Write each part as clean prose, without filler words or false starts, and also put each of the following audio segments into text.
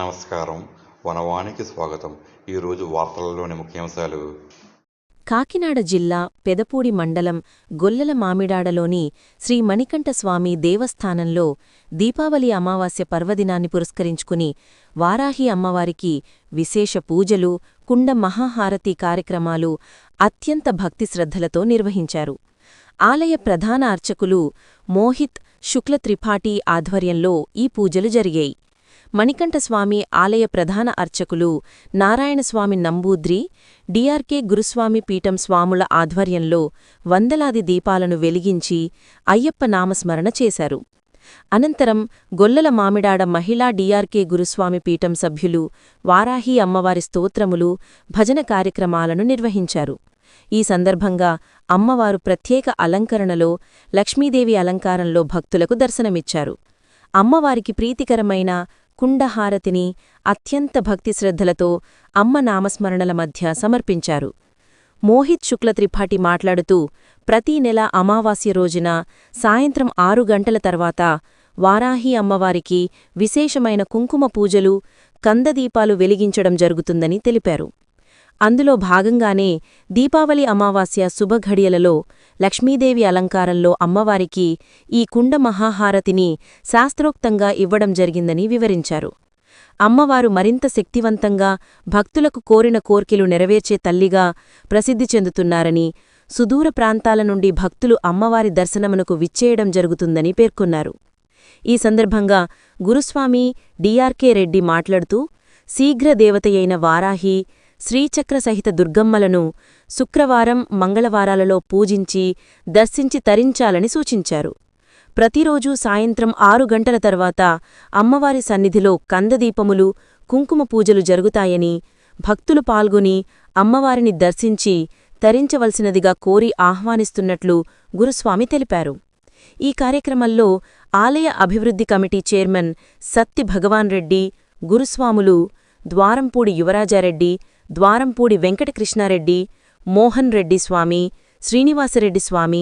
నమస్కారం. వనవానికి స్వాగతం. ఈరోజు వార్తలలోని ముఖ్యాంశాలు. కాకినాడ జిల్లా పెదపూడి మండలం గొల్లల మామిడాడలోని శ్రీ మణికంఠస్వామి దేవస్థానంలో దీపావళి అమావాస్య పర్వదినాన్ని పురస్కరించుకుని వారాహి అమ్మవారికి విశేష పూజలు, కుండ మహాహారతి కార్యక్రమాలు అత్యంత భక్తిశ్రద్ధలతో నిర్వహించారు. ఆలయ ప్రధాన అర్చకులు మోహిత్ శుక్ల త్రిపాఠి ఆధ్వర్యంలో ఈ పూజలు జరిగాయి. మణికంఠస్వామి ఆలయ ప్రధాన అర్చకులు నారాయణస్వామి నంబూద్రి, డిఆర్కే గురుస్వామి పీఠం స్వాముల ఆధ్వర్యంలో వందలాది దీపాలను వెలిగించి అయ్యప్ప నామస్మరణ చేశారు. అనంతరం గొల్లల మామిడాడ మహిళా డిఆర్కే గురుస్వామి పీఠం సభ్యులు వారాహి అమ్మవారి స్తోత్రములు, భజన కార్యక్రమాలను నిర్వహించారు. ఈ సందర్భంగా అమ్మవారు ప్రత్యేక అలంకరణలో లక్ష్మీదేవి అలంకారంలో భక్తులకు దర్శనమిచ్చారు. అమ్మవారికి ప్రీతికరమైన కుండహారతిని అత్యంత భక్తిశ్రద్ధలతో అమ్మ నామస్మరణల మధ్య సమర్పించారు. మోహిత్ శుక్ల త్రిపాఠి మాట్లాడుతూ, ప్రతీ నెల అమావాస్య రోజున సాయంత్రం 6 గంటల తర్వాత వారాహి అమ్మవారికి విశేషమైన కుంకుమ పూజలు, కందదీపాలు వెలిగించడం జరుగుతుందని తెలిపారు. అందులో భాగంగానే దీపావళి అమావాస్య శుభఘడియలలో లక్ష్మీదేవి అలంకారంలో అమ్మవారికి ఈ కుండ మహాహారతిని శాస్త్రోక్తంగా ఇవ్వడం జరిగిందని వివరించారు. అమ్మవారు మరింత శక్తివంతంగా భక్తులకు కోరిన కోర్కెలు నెరవేర్చే తల్లిగా ప్రసిద్ధి చెందుతున్నారని, సుదూర ప్రాంతాల నుండి భక్తులు అమ్మవారి దర్శనమునకు విచ్చేయడం జరుగుతుందని పేర్కొన్నారు. ఈ సందర్భంగా గురుస్వామి డిఆర్కే రెడ్డి మాట్లాడుతూ, శీఘ్రదేవతయైన వారాహి, శ్రీచక్ర సహిత దుర్గమ్మలను శుక్రవారం, మంగళవారాలలో పూజించి దర్శించి తరించాలని సూచించారు. ప్రతిరోజూ సాయంత్రం 6 గంటల తర్వాత అమ్మవారి సన్నిధిలో కందదీపములు, కుంకుమ పూజలు జరుగుతాయని, భక్తులు పాల్గొని అమ్మవారిని దర్శించి తరించవలసినదిగా కోరి ఆహ్వానిస్తున్నట్లు గురుస్వామి తెలిపారు. ఈ కార్యక్రమంలో ఆలయ అభివృద్ధి కమిటీ చైర్మన్ సత్తి భగవాన్ రెడ్డి, గురుస్వాములు ద్వారంపూడి యువరాజారెడ్డి, ద్వారంపూడి వెంకటకృష్ణారెడ్డి, మోహన్ రెడ్డి స్వామి, శ్రీనివాసరెడ్డి స్వామి,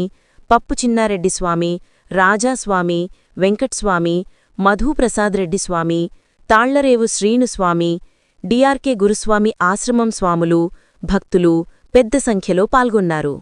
పప్పు చిన్నారెడ్డి స్వామి, రాజాస్వామి, వెంకట్స్వామి, మధుప్రసాద్ రెడ్డి స్వామి, తాళ్లరేవు శ్రీనుస్వామి, డిఆర్కే గురుస్వామి ఆశ్రమం స్వాములు, భక్తులు పెద్ద సంఖ్యలో పాల్గొన్నారు.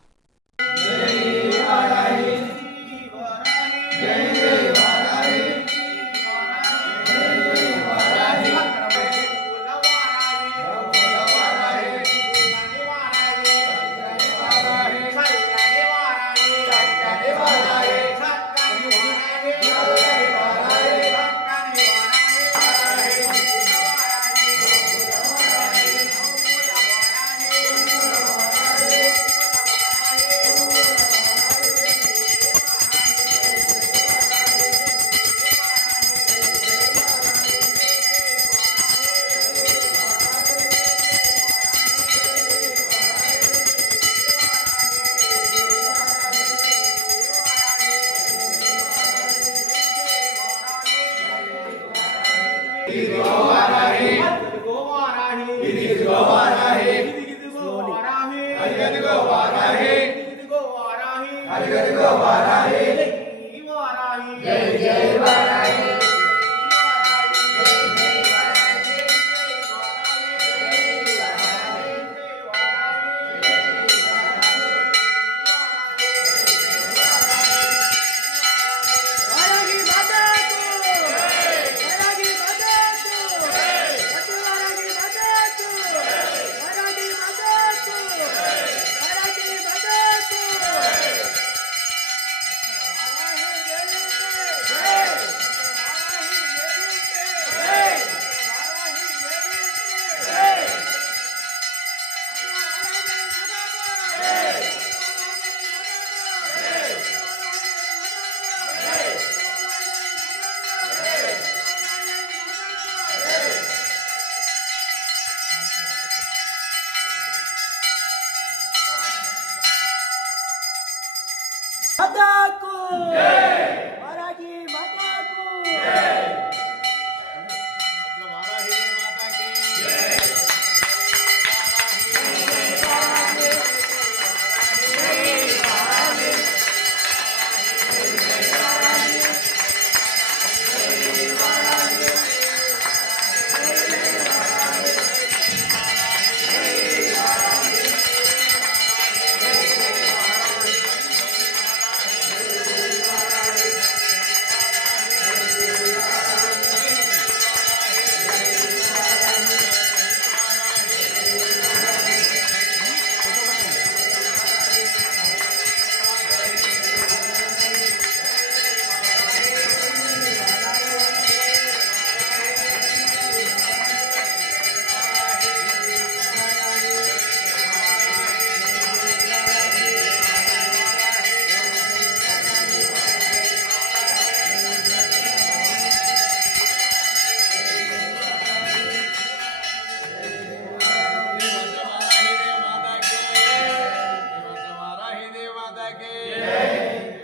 की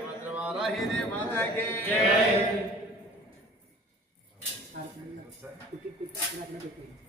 वज्रवाराहिनी माता की अपना